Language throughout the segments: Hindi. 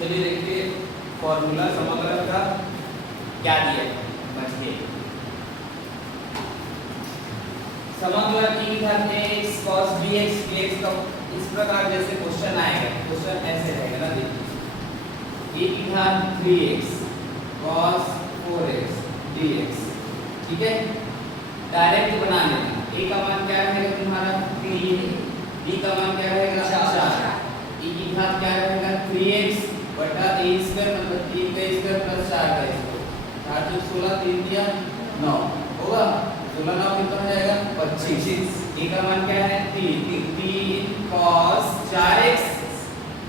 चलिए देखिए फॉर्मूला समाकलन का क्या दिया है, समझिए। समाकलन की घात x cos bx dx का इस प्रकार जैसे क्वेश्चन आएगा, क्वेश्चन ऐसे रहेगा ना, देखिए a की घात 3x cos 4x dx, ठीक है। डायरेक्ट बना लेना। a का मान क्या रहेगा तुम्हारा 3, b का मान क्या रहेगा 4, e की घात क्या रहेगा 3x बटा a स्क्वायर मतलब 3 का स्क्वायर प्लस 4 का स्क्वायर, 4 जो 16 3 दिया 9 होगा, 16 9 कितना हो जाएगा 25। a का मान क्या है 3 cos 4x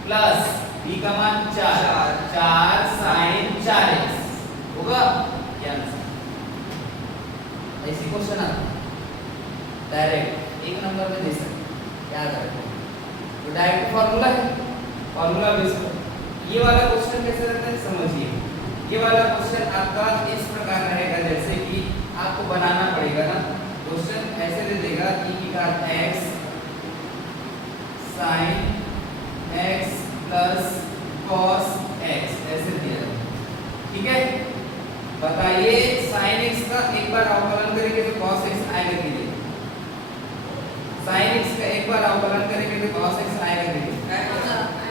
प्लस b का मान 4 sin 4x होगा, क्या आंसर। ऐसी क्वेश्चन आता डायरेक्ट एक नंबर में दे सकते, याद रखो। तो डायरेक्ट फार्मूला है, फार्मूला बेस पर ये वाला क्वेश्चन कैसे रहता है समझिए। ये वाला क्वेश्चन आपका इस प्रकार रहेगा जैसे कि आपको बनाना पड़ेगा ना, क्वेश्चन ऐसे दे देगा e की घात x sin x plus cos x ऐसे दिया है, ठीक है। बताइए sin x का एक बार अवकलन करेंगे तो cos x आएगा कि नहीं, sin x का एक बार अवकलन करेंगे तो cos x आएगा कि नहीं,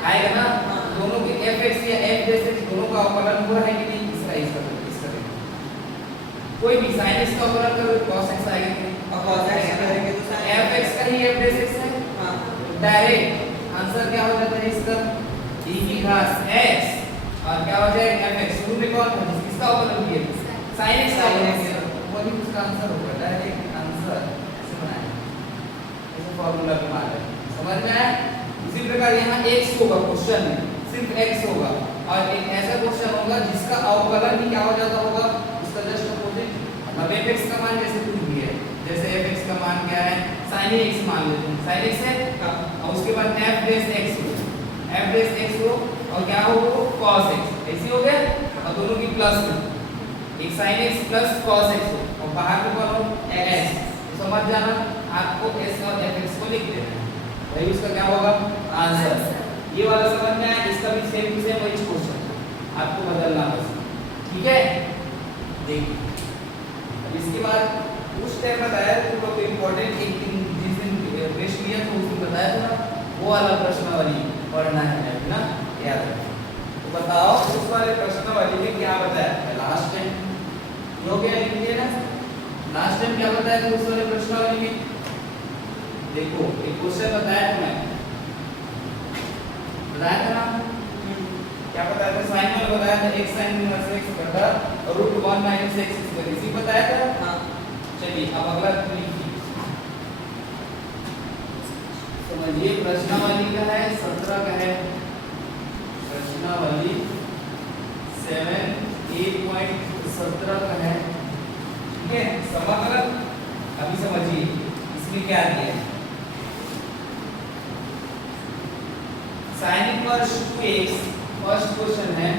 आएगा ना। दोनों के fx या f जैसे दोनों का अवकलन हुआ है कि नहीं, इसका कोई भी sin x का अवकलन करो तो cos x आएगा कि नहीं, और cos x करेंगे तो fx का ही f जैसे है, हां डायरेक्ट आंसर क्या हो जाता है इसका e की घात x और क्या हो जाएगा fx। शुरू में कौन था जिसका अवकलन किया sin x का अवकलन किया, वही उसका आंसर होगा, डायरेक्ट आंसर ऐसे बनाएंगे, ऐसे फार्मूला पे मार समझ में आया। इसी प्रकार यहाँ x होगा, क्वेश्चन में सिर्फ x होगा और एक ऐसा क्वेश्चन होगा जिसका अवकलन ही क्या हो जाता होगा, उसका जस्ट अपोजिट। अब fx का मान जैसे कुछ भी है, जैसे fx का मान क्या है sin x मान लेते हैं, sin x है और उसके बाद f डैश x हो और क्या हो cos x, ऐसे हो गया। और दोनों की प्लस में एक sin x plus cos x हो और बाहर को करो x, तो समझ जाना आपको s और fx को लिख देना है, वही उसका क्या होगा आंसर। ये वाला समझ में आया, इसका भी सेम टू सेम वही क्वेश्चन आपको बदलना बस, ठीक है। देखिए अब इसके बाद उस टाइम बताया तुम लोग इंपॉर्टेंट एक दिन जिस दिन टेस्ट लिया तो उस दिन बताया था ना, वो वाला प्रश्नावली पढ़ना है ना, याद रखो। तो बताओ उस वाले प्रश्नावली में क्या बताया था लास्ट टाइम, हो गया लिख दिया ना, लास्ट टाइम क्या बताया था उस वाले प्रश्नावली में। देखो एक क्वेश्चन बताया था, मैं बताया था ना, क्या बताया था साइन वाला बताया था x sin इनवर्स x बटा √1 - x स्क्वायर, इसी बताया था। हां चलिए अब अगला लिखिए, समझिए प्रश्नावली का है 17 का है, प्रश्नावली 7 का है, ठीक है। समाकलन अभी समझिए इसमें क्या दिया है, sin inverse 2x first question है,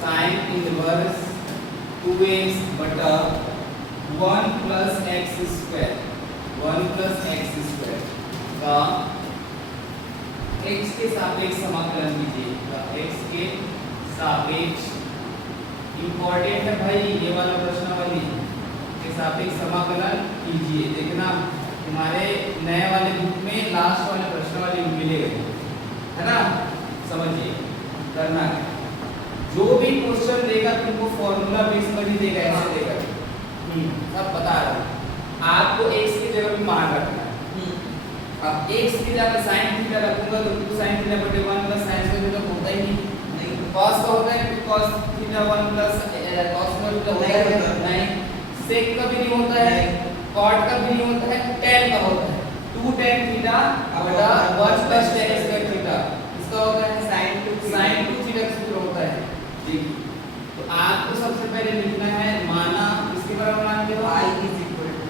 sin इनवर्स 2x बटा 1 प्लस x स्क्वायर का x के सापेक्ष समाकलन कीजिए, x के सापेक्ष इंपॉर्टेंट है भाई, ये वाला प्रश्नावली के सापेक्ष समाकलन कीजिए। देखना तुम्हारे नए वाले बुक में लास्ट वाले प्रश्नावली मिलेगा, है ना, समझिए करना है। जो भी क्वेश्चन देगा तुमको फॉर्मूला बेस पर ही देगा, ऐसे देगा सब बता रहा हूं आपको x की जगह पे मान रखना है। अब x की जगह sin थीटा रखूंगा तो 2 sin थीटा बटे 1 प्लस sin स्क्वायर थीटा होता ही नहीं, cos का होता है cos theta 1 plus cos square theta होता है नहीं, sec का भी नहीं होता है, cot का भी नहीं होता है, tan का होता है 2 tan थीटा बटा 1 प्लस tan स्क्वायर थीटा, इसका होता है sin 2 थीटा का सूत्र होता है, ठीक। तो आपको सबसे पहले लिखना है माना इसके बराबर मान लो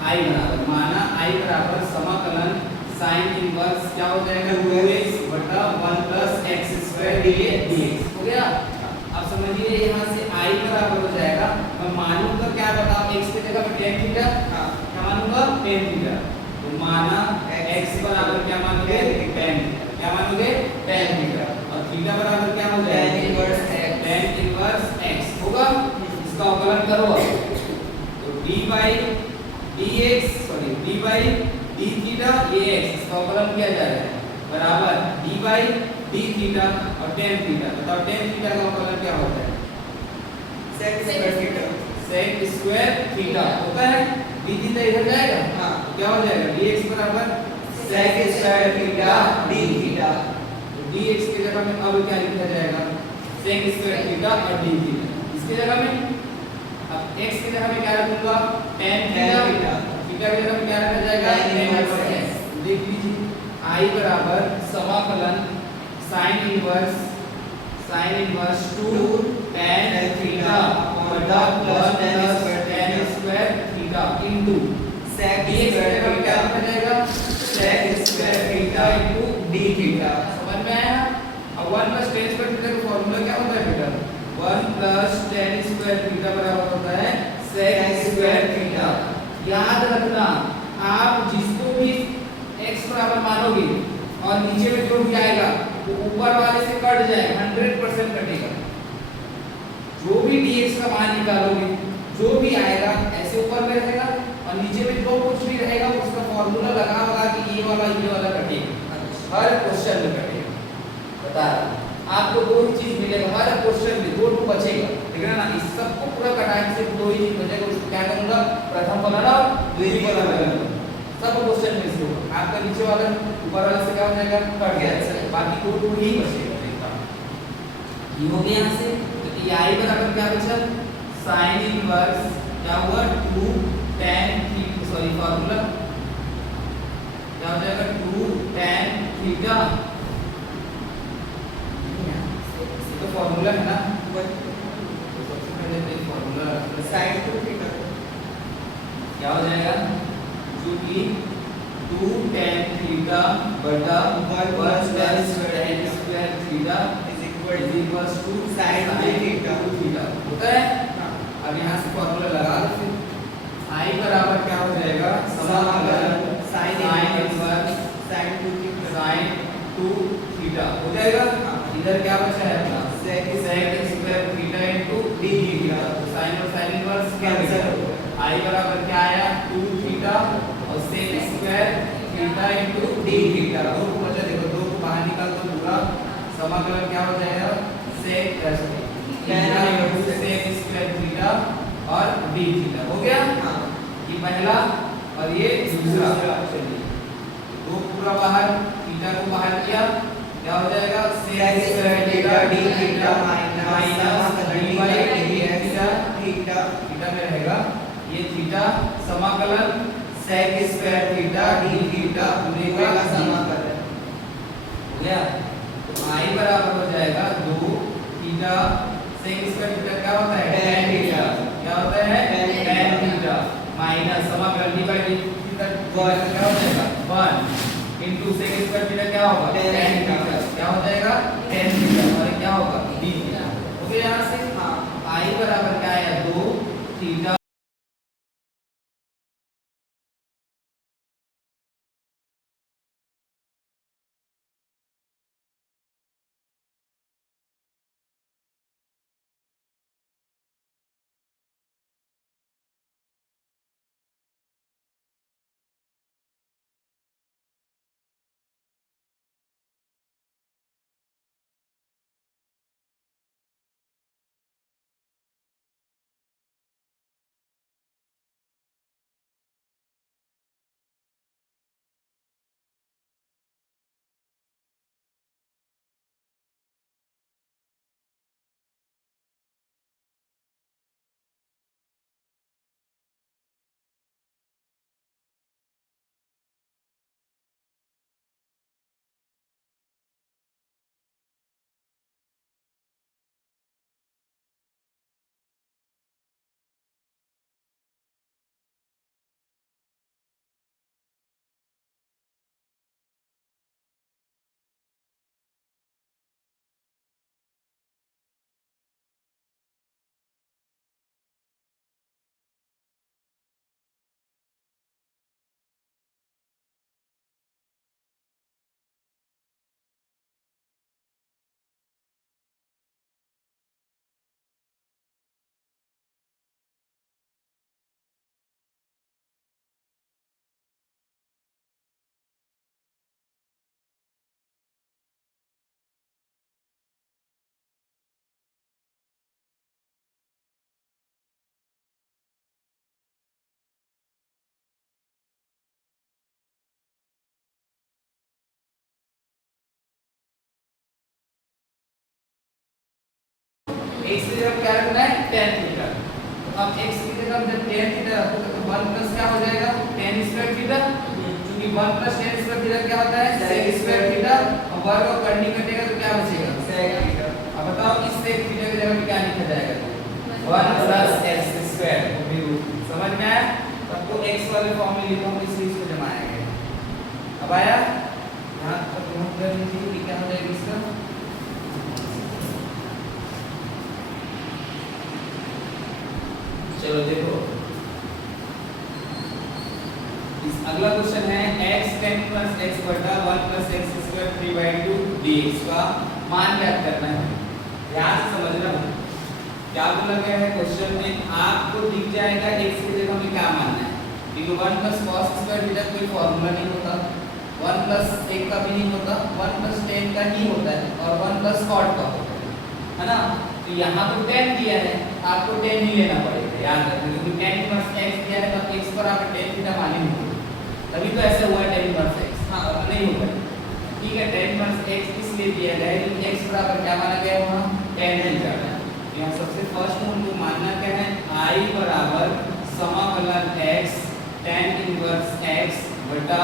i बराबर माना i बराबर समाकलन sin इनवर्स क्या हो जाएगा 2x बटा 1 प्लस x स्क्वायर dx हो गया। अब समझिए यहाँ से i बराबर हो जाएगा, मैं मानूंगा क्या बताओ x की जगह पे tan थीटा, क्या मानूंगा tan थीटा, तो माना x बराबर क्या मानोगे tan, क्या मानोगे tan थीटा और थीटा बराबर क्या हो जाएगा by D X sorry D by D theta ये एक्स इसका अवकलन किया जा रहा है बराबर डी बाई डी थीटा और टेन थीटा। बताओ टेन थीटा का अवकलन क्या होता है? Sec square theta. Sec square theta होता है। डी थीटा इधर जाएगा हाँ तो क्या हो जाएगा dx बराबर sec square theta D theta. dx की जगह में अब क्या लिखा जाएगा? सेक स्क्वायर थीटा और डी थीटा। इसकी जगह में अब x की जगह में क्या रखूंगा? tan theta. थीटा की जगह में क्या रखा जाएगा? tan inverse x। देख लीजिए i बराबर समाकलन sin इनवर्स 2 tan थीटा बटा 1 plus tan square theta into sec dx की स्क्वायर जगह क्या थीटा रखा जाएगा? Sec square theta into d theta. समझ में आया? अब 1 प्लस tan स्क्वायर थीटा का फार्मूला क्या होता है बेटा? 1 प्लस tan स्क्वायर थीटा बराबर होता है sec स्क्वायर थीटा। याद रखना आप जिसको भी x बराबर मानोगे और नीचे में जो भी आएगा वो ऊपर वाले से कट जाएगा 100% कटेगा। जो भी dx का मान निकालोगे जो भी आएगा ऐसे ऊपर में रहेगा और नीचे में जो कुछ भी रहेगा उसका फार्मूला लगा होगा कि ये वाला कटेगा। हर क्वेश्चन में कटेगा। बता रहा आपको दो ही चीज मिलेगा हर क्वेश्चन में, दो बचेगा। ठीक है ना? इस सबको पूरा कटाने से दो ही चीज बचेगा। उसको क्या करूंगा? प्रथम फलन और द्वितीय फलन सब क्वेश्चन में से होगा। आपका नीचे वाला ऊपर वाले से क्या हो जाएगा? कट गया। बाकी दो ही बचेगा। ये हो गया यहाँ से। तो ये i बराबर क्या बचा? sin इनवर्स क्या हुआ? 2 tan थीटा सॉरी फार्मूला क्या हो जाएगा? 2 tan थीटा ये तो फार्मूला है ना। सबसे पहले तो फार्मूला sin 2 थीटा क्या हो जाएगा? जो कि 2 tan थीटा बटा 1 plus tan square theta is equals to sin 2 theta होता है। अब यहाँ से फॉर्मूला लगा दो फिर i बराबर क्या हो जाएगा? समाकलन sin इनवर्स sin 2 थीटा हो जाएगा। इधर क्या बचा है अपना? sec square theta into d theta. sin और sin इनवर्स कैंसिल हो गया। i बराबर क्या आया? 2 थीटा और sec square theta into d theta. दो को बचा, देखो दो को बाहर निकाल दो पूरा समाकलन क्या हो जाएगा? sec theta into sec square theta और d थीटा हो गया। ये पहला और ये दूसरा। चलिए दो पूरा बाहर, थीटा को बाहर किया क्या हो जाएगा? sec square theta d theta minus d by d theta theta theta में रहेगा ये थीटा समाकलन sec square theta d theta पूरे का समाकलन हो गया। तो i बराबर हो जाएगा 2 थीटा sec स्क्वायर थीटा क्या होता है? tan थीटा क्या होता है? tan थीटा माइनस समाकलन d बाई d थीटा क्या हो जाएगा? 1 इनटू sec स्क्वायर थीटा क्या होगा? tan थीटा क्या हो जाएगा? tan थीटा और क्या होगा? d थीटा हो गया। यहाँ से i बराबर क्या आया? 2 थीटा x की जगह क्या रखना है tan थीटा। तो अब x की जगह जब tan थीटा रखोगे तो 1 प्लस क्या हो जाएगा tan स्क्वायर थीटा, क्योंकि 1 प्लस tan स्क्वायर थीटा क्या होता है sec स्क्वायर थीटा, और वर्ग और करनी कटेगा तो क्या बचेगा sec थीटा। अब बताओ इस sec थीटा की जगह पे क्या लिखा जाएगा 1 प्लस x स्क्वायर, समझ में आया। तब तो x वाले फॉर्म में लिखा हूं इसलिए इसको जमाया गया। अब आया यहां तक नोट कर लीजिए कि क्या हो जाएगा इसका। चलो देखो इस अगला क्वेश्चन है x tan प्लस x बटा 1 प्लस x स्क्वायर 3/2 dx का मान ज्ञात करना है। ध्यान से समझना क्या बोला गया है क्वेश्चन में, आपको दिख जाएगा x की जगह में क्या मानना है, क्योंकि 1 प्लस cos स्क्वायर थीटा कोई फार्मूला नहीं होता, 1 प्लस sec का भी नहीं होता, 1 प्लस tan का ही होता है और 1 प्लस cot का होता है ना। तो यहाँ तो tan दिया है, आपको tan नहीं लेना पड़ेगा, याद रखना, क्योंकि tan इनवर्स x दिया है तो x पर आप tan थीटा माने होंगे, तभी तो ऐसा हुआ है tan इनवर्स x। हाँ नहीं होगा, ठीक है। tan इनवर्स x इसलिए दिया गया है क्योंकि x बराबर क्या माना गया है वहाँ tan थीटा। यहाँ सबसे फर्स्ट हमको मानना क्या है I बराबर समाकलन x tan इनवर्स x बटा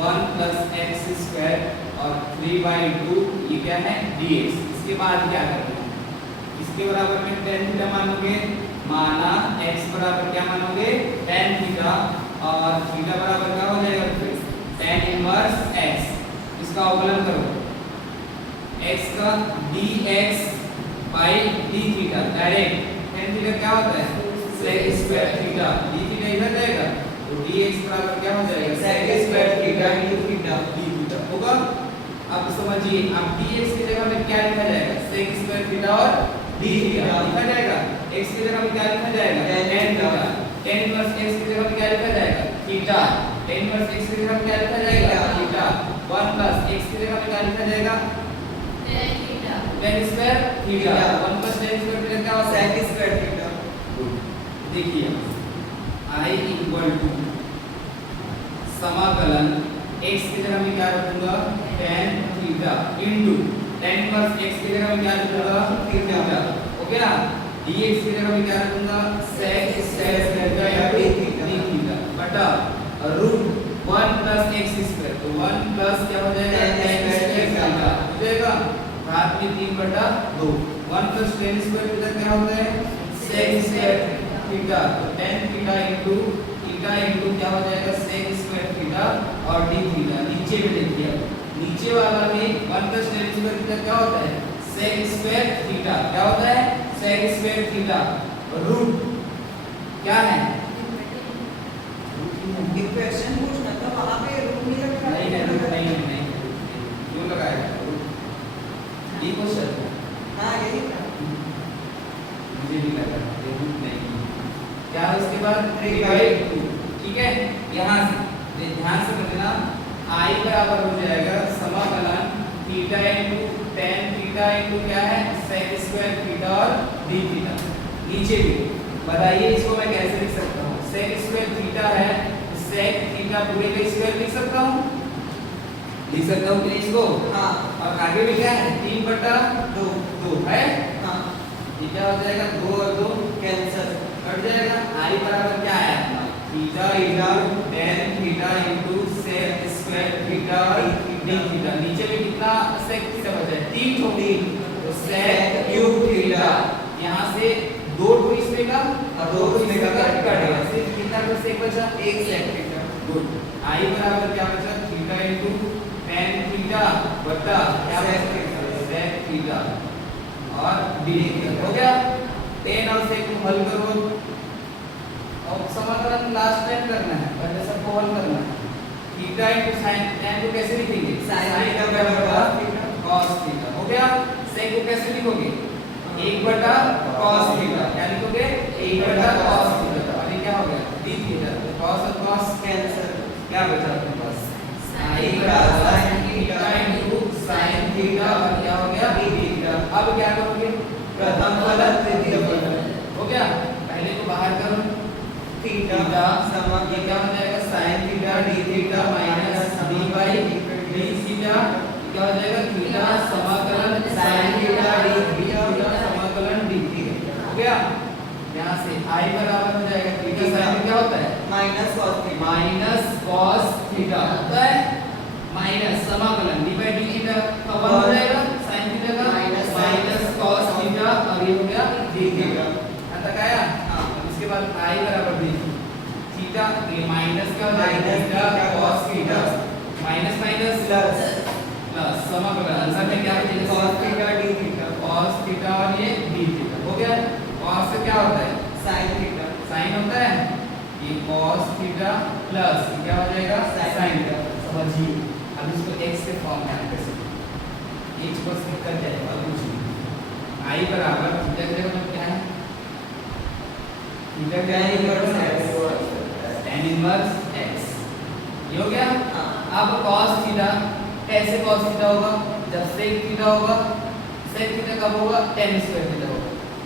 1 प्लस x स्क्वायर और 3/2 ये क्या है dx। इसके बाद क्या करना है, इसके बराबर में tan थीटा मानोगे, माना x बराबर क्या मानोगे tan थीटा, और थीटा बराबर क्या हो जाएगा फिर tan इनवर्स x। इसका अवकलन करो x का dx by d theta direct, tan theta क्या होता है sec square theta, d theta इधर जाएगा तो dx बराबर क्या हो जाएगा sec square theta d theta d theta होगा। अब समझिए अब dx की जगह में क्या लिखा जाएगा sec स्क्वायर थीटा और d थीटा लिखा जाएगा, x की जगह में क्या लिखा जाएगा tan theta, tan inverse x की जगह में क्या लिखा जाएगा थीटा, tan इनवर्स x की जगह में क्या लिखा जाएगा थीटा, 1 प्लस x की जगह में क्या लिखा जाएगा tan square theta, 1 plus tan square theta क्या होता है sec स्क्वायर थीटा। देखिए I इक्वल टू समाकलन x की जगह में क्या रखूंगा tan theta into tan inverse x की जगह में क्या रखूंगा थीटा, हो गया। dx की जगह में क्या रखूंगा sec स्क्वायर थीटा या d थीटा बटा रूट 1 प्लस x स्क्वायर, तो 1 प्लस क्या हो जाएगा tan स्क्वायर थीटा हो जाएगा घात में 3 बटा 2, 1 प्लस tan स्क्वायर थीटा क्या होता है sec स्क्वायर थीटा, तो tan theta into theta into क्या हो जाएगा sec स्क्वायर थीटा और d थीटा। नीचे में देखिए नीचे वाला में 1 प्लस tan स्क्वायर थीटा क्या होता है sec स्क्वायर थीटा, क्या होता है sec स्क्वायर थीटा, रूट क्या है इक्वेशन पूछना था वहां पे रूट नहीं लगा, नहीं क्यों लगाया ये क्वेश्चन हां यही था मुझे भी लगा ये रूट नहीं क्या है। उसके बाद 3/2 ठीक है। यहाँ से ध्यान से समझना I बराबर हो जाएगा समाकलन theta into tan theta into क्या है sec स्क्वायर थीटा और d थीटा। नीचे भी बताइए इसको मैं कैसे लिख सकता हूँ, sec स्क्वायर थीटा है sec थीटा पूरे का स्क्वायर लिख सकता हूँ कि नहीं इसको। हां और आगे भी क्या है 3/2 है। हां ये क्या हो जाएगा 2 और 2 कैंसिल कट जाएगा। I बराबर क्या है अपना theta into tan theta into sec square theta d theta. नीचे में कितना sec थीटा बचा है 3 तो sec क्यूब थीटा, यहाँ से 2 टू इसमें का और 2 टू इसमें का कटेगा, सिर्फ कितना का sec बचा 1 sec थीटा। गुड। I बराबर क्या बचा थीटा इनटू tan थीटा बटा क्या sec थीटा और d थीटा हो गया। tan और sec को हल करो और समाकलन लास्ट टाइम करना है, पहले सबको हल करना है। थीटा इनटू sin, tan को कैसे लिखेंगे sin थीटा बराबर cos थीटा हो गया। sec को कैसे लिखोगे 1 बटा cos थीटा, क्या लिखोगे 1 बटा cos थीटा, और ये क्या हो गया d थीटा, तो cos और cos कैंसिल, क्या बचा अपने पास I बराबर sin theta into sin theta और क्या हो गया d थीटा। अब क्या करोगे प्रथम फलन द्वितीय फलन हो गया, पहले को बाहर करो थीटा समा ये क्या हो जाएगा sin theta d theta minus d by d theta, क्या हो जाएगा थीटा समाकलन sin थीटा d थीटा समाकलन d थीटा। i बराबर हो जाएगा थीटा sin क्या होता है minus cos theta minus cos theta होता है माइनस समाकलन d by d थीटा का 1 हो जाएगा sin थीटा का माइनस cos थीटा और ये हो गया d थीटा यहाँ तक आया। हाँ। अब इसके बाद i बराबर d थीटा ये माइनस क्या हो जाएगा theta cos theta minus minus plus plus समाकलन आंसर में क्या बचेगा cos theta d theta cos theta और ये d थीटा हो गया। cos से क्या होता है sin थीटा sin होता है ये cos थीटा प्लस क्या हो जाएगा sin थीटा समझिए। अब इसको x के फॉर्म में आप कैसे x को स्किप कर जाएगा और कुछ नहीं i बराबर थीटा की जगह में क्या है थीटा क्या है tan इनवर्स x ये हो गया। अब cos थीटा कैसे cos थीटा होगा जब sec थीटा होगा sec थीटा कब होगा tan स्क्वायर थीटा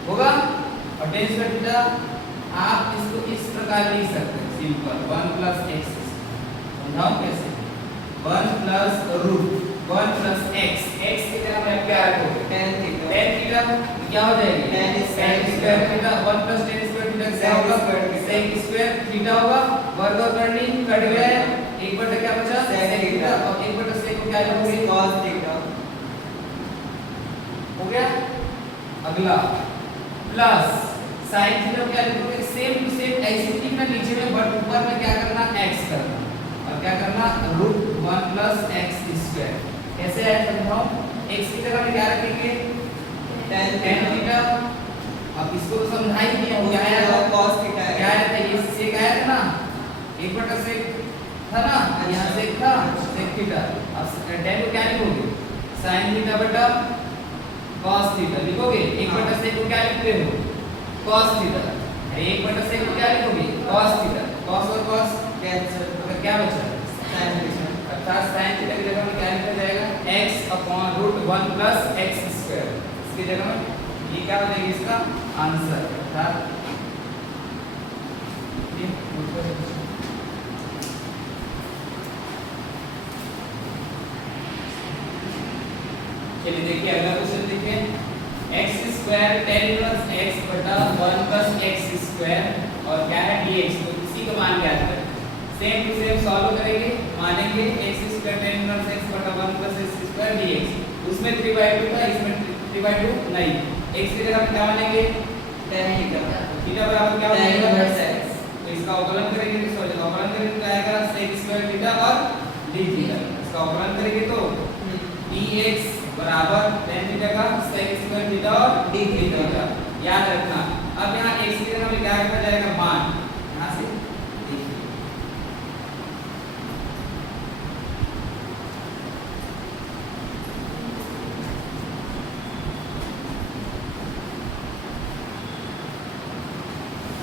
होगा और tan स्क्वायर थीटा आप इसको इस प्रकार लिख सकते हैं सिंपल 1 प्लस x समझाओ कैसे 1 plus root 1 plus x x की जगह में क्या रखोगे tan थीटा tan थीटा क्या हो जाएगी tan square theta 1 plus tan square theta क्या होगा sec स्क्वायर थीटा होगा वर्ग और करनी कट गया है एक बटा क्या बचा sec थीटा और एक बटा sec को क्या लिखोगे cos थीटा हो गया। अगला प्लस sin थीटा क्या लिखोगे सेम टू सेम ऐसे ही लिखना नीचे में बट ऊपर में क्या करना x करना और क्या करना रूट 1 प्लस x स्क्वायर कैसे है समझाओ x की जगह में क्या रखेंगे tan थीटा। अब इसको तो समझा ही दिया हो गया है cos थीटा क्या है था ये sec आया था ना एक बटा sec था ना यहाँ sec था sec थीटा। अब tan को क्या लिखोगे sin थीटा बटा cos थीटा लिखोगे एक बटा sec को क्या लिखते हो cos थीटा एक बटा sec को क्या लिखोगे cos थीटा cos और cos कैंसिल तो क्या बचा sin थीटा अर्थात sin थीटा की जगह में क्या लिखा जाएगा x upon root 1 plus x square इसकी जगह में ये क्या हो जाएगा इसका आंसर अर्थात ये चलिए देखिए अगला क्वेश्चन देखिए x square tan inverse x बटा 1 प्लस x स्क्वायर और क्या है dx तो इसी का मान ज्ञात करें सेम टू सेम सॉल्व करेंगे मानेंगे x square tan inverse x बटा 1 प्लस x स्क्वायर dx उसमें 3/2 था इसमें 3/2 नहीं x की जगह क्या मानेंगे tan थीटा थीटा बराबर क्या हो tan जाएगा इनवर्स x तो इसका अवकलन करेंगे तो सोचो अवकलन करेंगे तो आएगा sec स्क्वायर थीटा और d थीटा इसका अवकलन करेंगे तो dx बराबर tan थीटा का sec स्क्वायर थीटा और d थीटा याद रखना। अब यहाँ x की जगह में क्या रखा जाएगा मान यहाँ से देखिए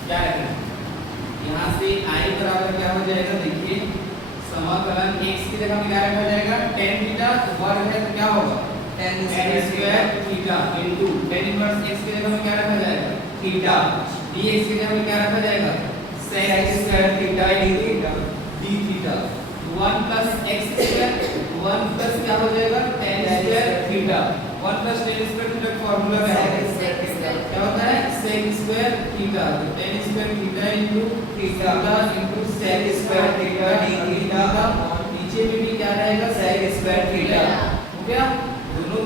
क्या रखें यहाँ से i बराबर क्या हो जाएगा देखिए समाकलन x की जगह में क्या रखा जाएगा tan थीटा वर्ग है तो क्या होगा tan square theta into tan inverse x की जगह में क्या रखा जाएगा थीटा dx की जगह में क्या रखा जाएगा sec square theta d theta d theta 1 plus x square 1 plus क्या हो जाएगा tan square theta 1 plus tan square theta का फार्मूला क्या है क्या होता है sec स्क्वायर थीटा तो tan square theta into theta into sec square theta d theta नीचे में भी क्या रहेगा sec स्क्वायर थीटा हो गया दोनों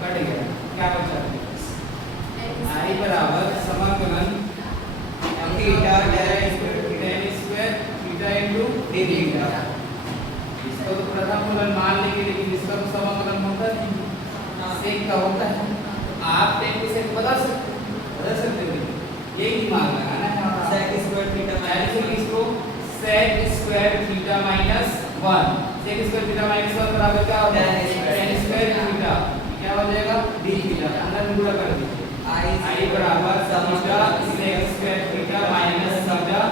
कट गया क्या बचा i बराबर समाकलन theta tan square theta into d theta इसको तो प्रथम फलन मान लेंगे लेकिन इसका तो समाकलन होता है sec का होता है आप tan को sec बदल सकते हो यही दिमाग लगाना है sec स्क्वायर थीटा माइनस इसको sec square theta minus 1 sec square theta minus 1 बराबर क्या होता है tan स्क्वायर थीटा क्या हो जाएगा d थीटा अंदर में गुणा कर दीजिए i बराबर theta sec square theta minus theta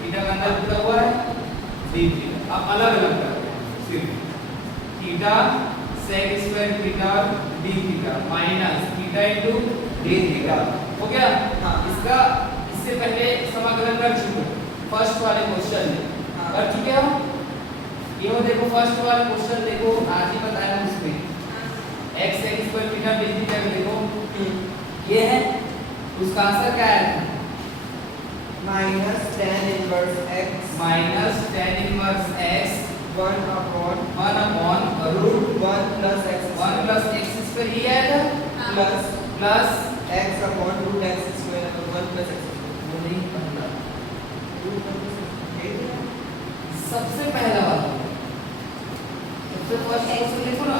theta का अंदर जुड़ा हुआ है d थीटा अब अलग अलग करते हैं सिर्फ theta sec square theta d theta minus theta into d theta हो गया। हाँ। इसका इससे पहले समाकलन कर चुके फर्स्ट वाले क्वेश्चन में कर चुके हो ये हो देखो फर्स्ट वाला क्वेश्चन देखो आज ही बताया उसमें x sec square theta d theta देखो ये है उसका आंसर क्या आया था minus tan inverse x minus tan inverse x 1 upon 1 upon root 1 plus x 1 plus x square ये आया था plus plus x upon root x square 1 plus x वो नहीं पहला root 1 plus x ये क्या सबसे पहला वाला सबसे फर्स्ट क्वेश्चन देखो ना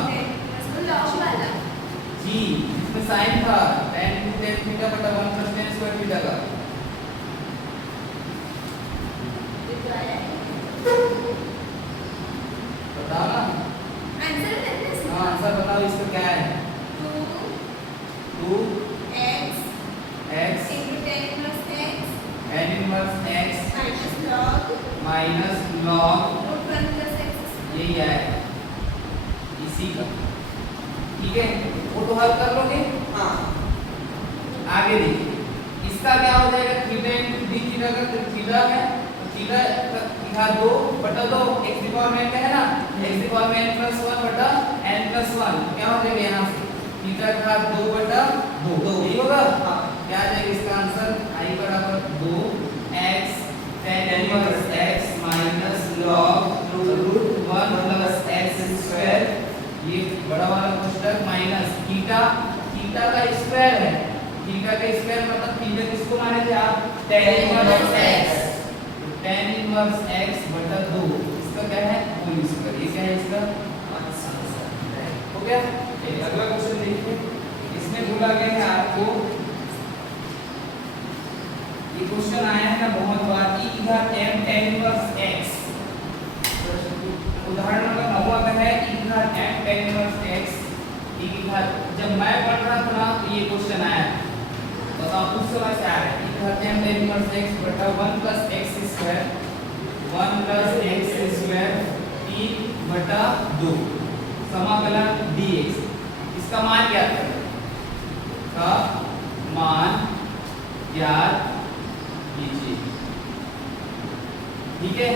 जी इसमें साइन था tan टू tan थीटा बटा 1 प्लस tan स्क्वायर थीटा का बताओ ना हाँ आंसर बताओ इसका क्या है 2 x tan inverse x minus log यही है इसी का ठीक है वो तो हल कर लोगे हां आगे देखिए इसका क्या हो जाएगा थीटा इनटू d थीटा का तो थीटा है तो थीटा का 2 बटा 2 x की पावर में क्या है ना x की पावर में n प्लस 1 बटा n प्लस 1 क्या हो जाएगा यहाँ से थीटा का 2 बटा 2 यही होगा हां क्या आ जाएगा इसका आंसर i बराबर 2 x tan inverse x minus log root 1 plus x square ये बड़ा वाला कोष्ठक माइनस थीटा थीटा का स्क्वायर है थीटा का स्क्वायर मतलब थीटा किसको माने थे आप tan inverse x tan inverse x बटा 2 इसका क्या है होल स्क्वायर ये क्या है इसका आंसर हो गया चलिए अगला क्वेश्चन देखिए इसमें बोला गया है आपको ये क्वेश्चन आया है ना बहुत बार e की घात m tan इनवर्स x उदाहरण नंबर 9 का है e की घात m tan inverse x e की घात जब मैं पढ़ रहा था ना तो ये क्वेश्चन आया बताओ उस समय से आ रहा है e की घात m tan इनवर्स x बटा 1 plus x square 1 plus x square t बटा 2 समाकलन dx इसका मान ज्ञात करें का मान ज्ञात कीजिए ठीक है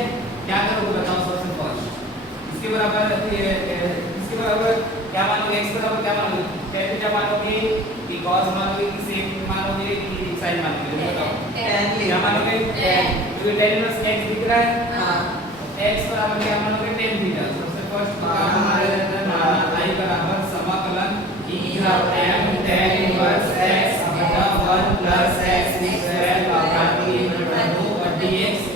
क्या करोगे बताओ सबसे फर्स्ट इसके बराबर क्या मानोगे x बराबर क्या मानोगे tan थीटा मानोगे कि cos मानोगे कि sec मानोगे कि sin मानोगे बताओ क्या मानोगे क्योंकि tan इनवर्स x दिख रहा है हां x बराबर क्या मानोगे tan थीटा सबसे फर्स्ट काम हमारा रहता है माना i बराबर समाकलन e की घात m tan इनवर्स x बटा 1 प्लस x स्क्वायर का घात 3 बटा 2 और dx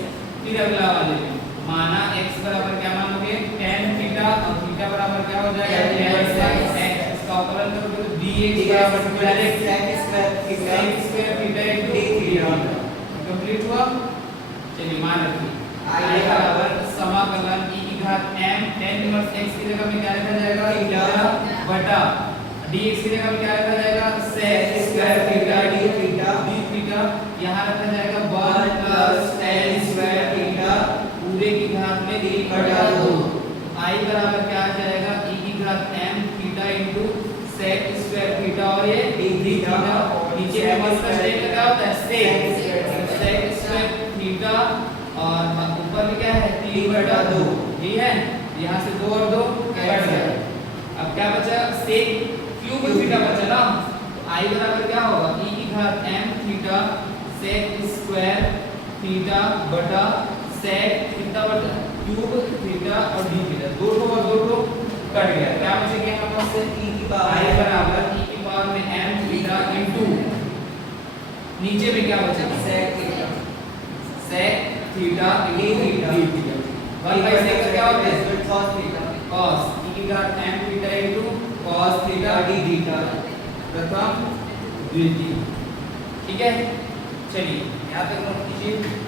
फिर अगला वाले में माना x बराबर क्या मानोगे tan थीटा और थीटा बराबर क्या हो जाएगा tan x इसका अवकलन करोगे तो dx बराबर direct sec square theta into theta complete हुआ चलिए मान रखिए i बराबर समाकलन e की घात m tan इनवर्स x की जगह में क्या रखा जाएगा थीटा बटा dx की जगह में क्या रखा जाएगा sec square theta d theta यहां रखा जाएगा 1 प्लस tan स्क्वायर थीटा पूरे की घात में 3 बटा 2 i बराबर क्या आ जाएगा e की घात m theta into sec square theta और ये d थीटा नीचे में बस का स्टेप क्या होता है sec स्क्वायर थीटा और ऊपर में क्या है 3 बटा 2 ठीक है यहां से 2 और 2 कट गया अब क्या बचा sec क्यूब थीटा बचा ना तो i बराबर क्या होगा e की घात m theta sec square theta बटा sec थीटा बटा क्यूब थीटा और d थीटा दो और दो कट गया क्या बचेगा यहां पर से e की पावर i बराबर e की पावर में m थीटा इनटू नीचे में क्या बचेगा sec theta d theta 1 by sec क्या होता है cos थीटा cos e की घात m theta into cos theta d theta प्रथम द्वितीय ठीक है चलिए यहां तक नोट कीजिए